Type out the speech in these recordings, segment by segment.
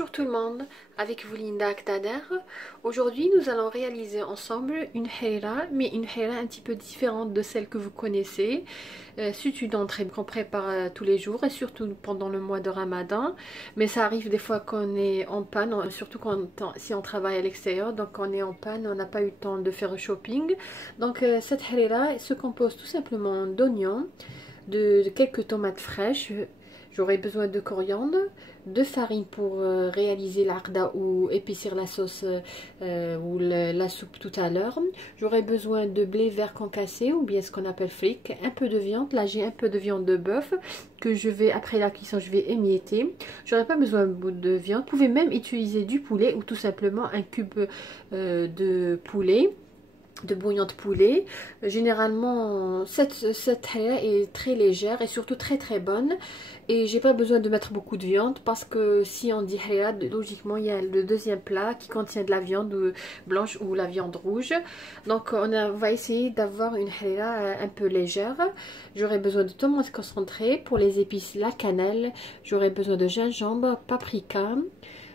Bonjour tout le monde, avec vous Linda Aktader. Aujourd'hui nous allons réaliser ensemble une harira, mais une harira un petit peu différente de celle que vous connaissez. C'est une entrée qu'on prépare tous les jours et surtout pendant le mois de Ramadan. Mais ça arrive des fois qu'on est en panne, surtout si on travaille à l'extérieur, donc on est en panne, on n'a pas eu le temps de faire le shopping. Donc cette harira se compose tout simplement d'oignons, de quelques tomates fraîches. J'aurai besoin de coriandre, de farine pour réaliser l'arda ou épaissir la sauce ou la soupe tout à l'heure. J'aurai besoin de blé vert concassé ou bien ce qu'on appelle fric, un peu de viande. Là j'ai un peu de viande de bœuf que je vais, après la cuisson, je vais émietter. J'aurai pas besoin de viande. Vous pouvez même utiliser du poulet ou tout simplement un cube de poulet, de bouillon de poulet. Généralement cette harira est très légère et surtout très bonne, et j'ai pas besoin de mettre beaucoup de viande parce que si on dit harira, logiquement il y a le deuxième plat qui contient de la viande blanche ou la viande rouge. Donc on va essayer d'avoir une harira un peu légère. J'aurai besoin de tomates concentrées, pour les épices la cannelle, j'aurai besoin de gingembre, paprika.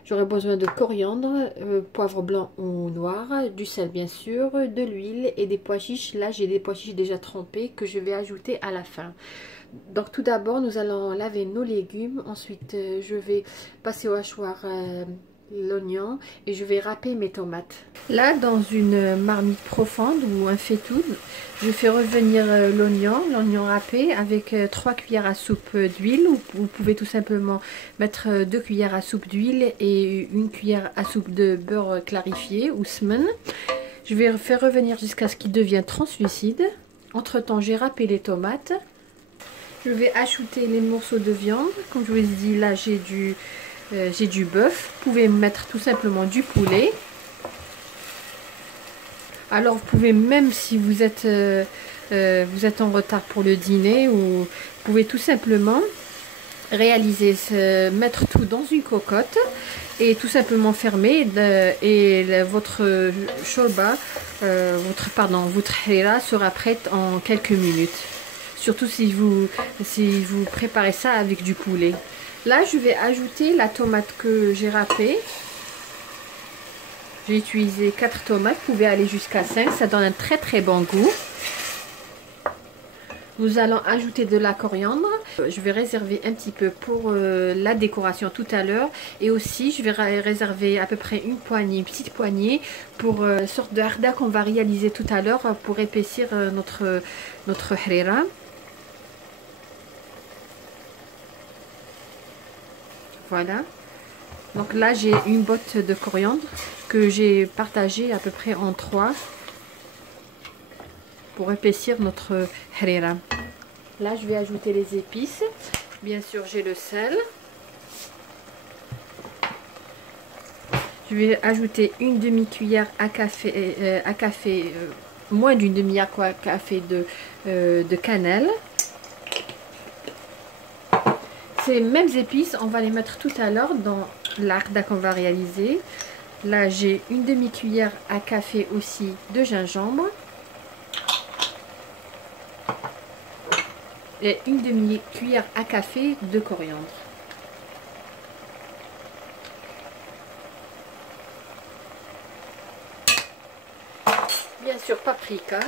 J'aurai besoin de coriandre, poivre blanc ou noir, du sel bien sûr, de l'huile et des pois chiches. Là j'ai des pois chiches déjà trempés que je vais ajouter à la fin. Donc tout d'abord nous allons laver nos légumes. Ensuite je vais passer au hachoir l'oignon et je vais râper mes tomates. Là dans une marmite profonde ou un faitout, je fais revenir l'oignon râpé avec 3 cuillères à soupe d'huile. Vous pouvez tout simplement mettre 2 cuillères à soupe d'huile et 1 cuillère à soupe de beurre clarifié ou semen. Je vais faire revenir jusqu'à ce qu'il devienne translucide. Entre temps j'ai râpé les tomates. Je vais ajouter les morceaux de viande. Comme je vous ai dit, là j'ai du bœuf. Vous pouvez mettre tout simplement du poulet. Alors vous pouvez, même si vous êtes en retard pour le dîner, ou vous pouvez tout simplement réaliser, mettre tout dans une cocotte et tout simplement fermer, et votre shorba, votre harira sera prête en quelques minutes. Surtout si vous préparez ça avec du poulet. Là je vais ajouter la tomate que j'ai râpée. J'ai utilisé 4 tomates, vous pouvez aller jusqu'à 5, ça donne un très bon goût. Nous allons ajouter de la coriandre. Je vais réserver un petit peu pour la décoration tout à l'heure. Et aussi je vais réserver à peu près une petite poignée pour sorte de harda qu'on va réaliser tout à l'heure pour épaissir notre harira. Voilà. Donc là j'ai une botte de coriandre que j'ai partagée à peu près en 3 pour épaissir notre harira. Là je vais ajouter les épices. Bien sûr j'ai le sel. Je vais ajouter une demi-cuillère à café, moins d'une demi-cuillère à café de cannelle. Ces mêmes épices, on va les mettre tout à l'heure dans l'arda qu'on va réaliser. Là, j'ai une demi-cuillère à café aussi de gingembre. Et une demi-cuillère à café de coriandre. Bien sûr, paprika.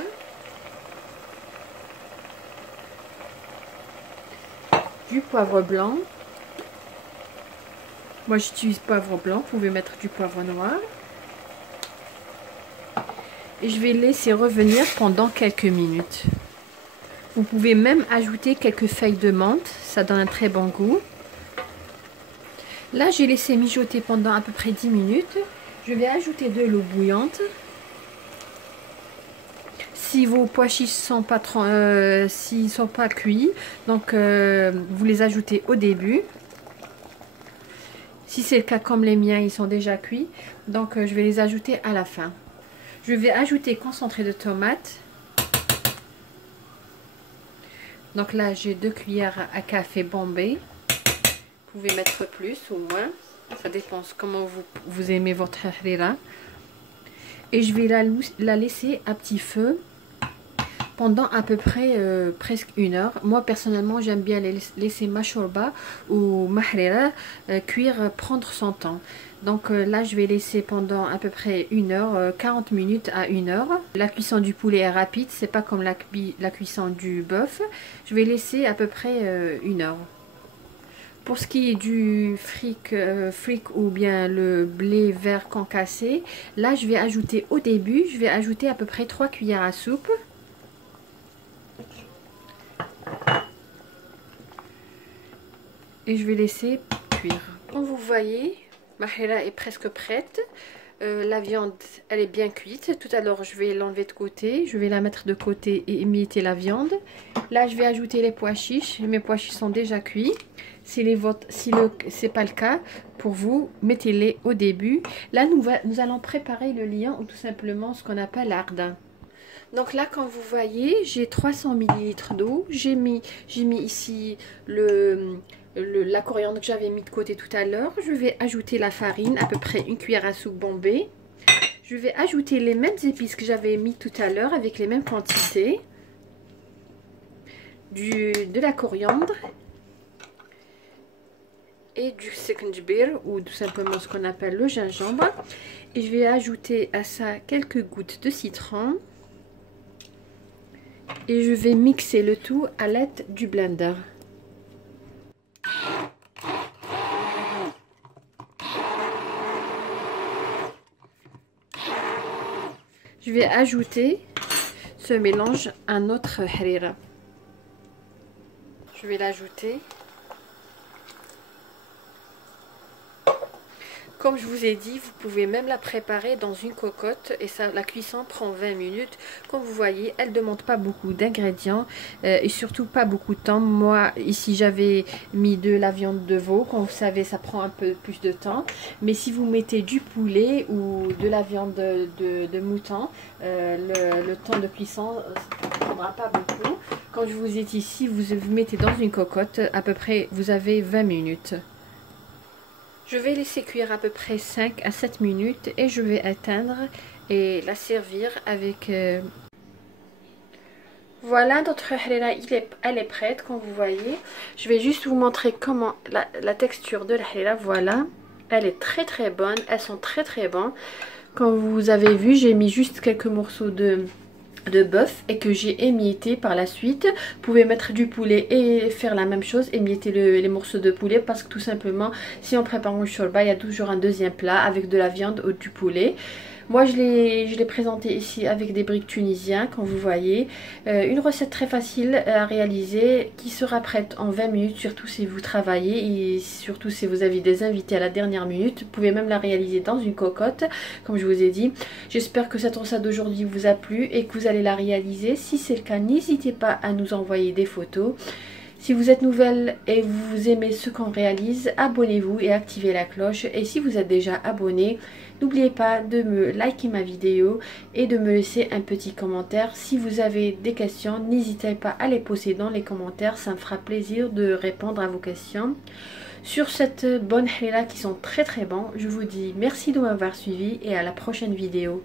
Du poivre blanc. Moi j'utilise poivre blanc, vous pouvez mettre du poivre noir. Et je vais laisser revenir pendant quelques minutes. Vous pouvez même ajouter quelques feuilles de menthe, ça donne un très bon goût. Là j'ai laissé mijoter pendant à peu près 10 minutes. Je vais ajouter de l'eau bouillante. Si vos pois chiches sont pas cuits, donc vous les ajoutez au début. Si c'est le cas comme les miens, ils sont déjà cuits, donc je vais les ajouter à la fin. Je vais ajouter concentré de tomates. Donc là j'ai 2 cuillères à café bombé. Vous pouvez mettre plus ou moins, ça dépend comment vous aimez votre harira. Et je vais la laisser à petit feu pendant à peu près presque 1 heure. Moi personnellement j'aime bien laisser ma shorba ou ma harira cuire, prendre son temps. Donc là je vais laisser pendant à peu près 1 heure, 40 minutes à 1 heure. La cuisson du poulet est rapide, c'est pas comme la cuisson du bœuf. Je vais laisser à peu près 1 heure. Pour ce qui est du fric ou bien le blé vert concassé, là je vais ajouter au début, je vais ajouter à peu près 3 cuillères à soupe. Et je vais laisser cuire. Comme vous voyez, ma harira est presque prête. La viande, elle est bien cuite. Tout à l'heure, je vais l'enlever de côté. Je vais la mettre de côté et émietter la viande. Là, je vais ajouter les pois chiches. Mes pois chiches sont déjà cuits. Si c'est pas le cas pour vous, mettez-les au début. Là, nous allons préparer le liant ou tout simplement ce qu'on appelle l'ardin. Donc là, comme vous voyez, j'ai 300 ml d'eau. J'ai mis ici la coriandre que j'avais mis de côté tout à l'heure. Je vais ajouter la farine, à peu près 1 cuillère à soupe bombée. Je vais ajouter les mêmes épices que j'avais mis tout à l'heure avec les mêmes quantités. De la coriandre et du sekenjbir ou tout simplement ce qu'on appelle le gingembre. Et je vais ajouter à ça quelques gouttes de citron. Et je vais mixer le tout à l'aide du blender. Je vais ajouter ce mélange à notre harira. Je vais l'ajouter. Comme je vous ai dit, vous pouvez même la préparer dans une cocotte et ça, la cuisson prend 20 minutes. Comme vous voyez, elle ne demande pas beaucoup d'ingrédients et surtout pas beaucoup de temps. Moi, ici, j'avais mis de la viande de veau. Comme vous savez, ça prend un peu plus de temps. Mais si vous mettez du poulet ou de la viande de mouton, le temps de cuisson ne prendra pas beaucoup. Quand je vous ai dit ici, vous mettez dans une cocotte, à peu près, vous avez 20 minutes. Je vais laisser cuire à peu près 5 à 7 minutes et je vais éteindre et la servir avec... Voilà, notre harira, elle est prête, comme vous voyez. Je vais juste vous montrer comment la texture de la harira, voilà. Elle est très très bonne, elles sont très très bonnes. Comme vous avez vu, j'ai mis juste quelques morceaux de bœuf et que j'ai émietté par la suite. Vous pouvez mettre du poulet et faire la même chose, émietter les morceaux de poulet, parce que tout simplement si on prépare un shorba, il y a toujours un deuxième plat avec de la viande ou du poulet. Moi je l'ai présenté ici avec des briques tunisiens, comme vous voyez. Une recette très facile à réaliser qui sera prête en 20 minutes, surtout si vous travaillez et surtout si vous avez des invités à la dernière minute. Vous pouvez même la réaliser dans une cocotte, comme je vous ai dit. J'espère que cette recette d'aujourd'hui vous a plu et que vous allez la réaliser. Si c'est le cas, n'hésitez pas à nous envoyer des photos. Si vous êtes nouvelle et vous aimez ce qu'on réalise, abonnez-vous et activez la cloche. Et si vous êtes déjà abonné, n'oubliez pas de me liker ma vidéo et de me laisser un petit commentaire. Si vous avez des questions, n'hésitez pas à les poser dans les commentaires. Ça me fera plaisir de répondre à vos questions. Sur cette bonne harira qui sont très très bons, je vous dis merci de m'avoir suivi et à la prochaine vidéo.